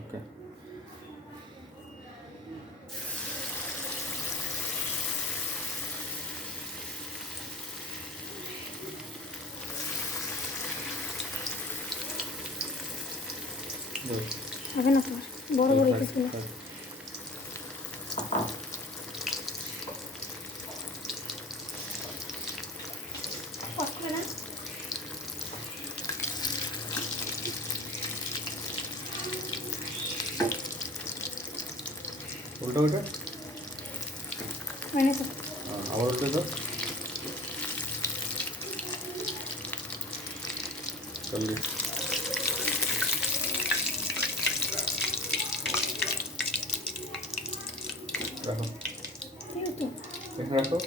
ওকে। হবে না তোমার বড় বড় কিছু না। উল্টো উল্টো আবার উল্টো দাও। চল্লিশ রাখো, এখানে রাখো।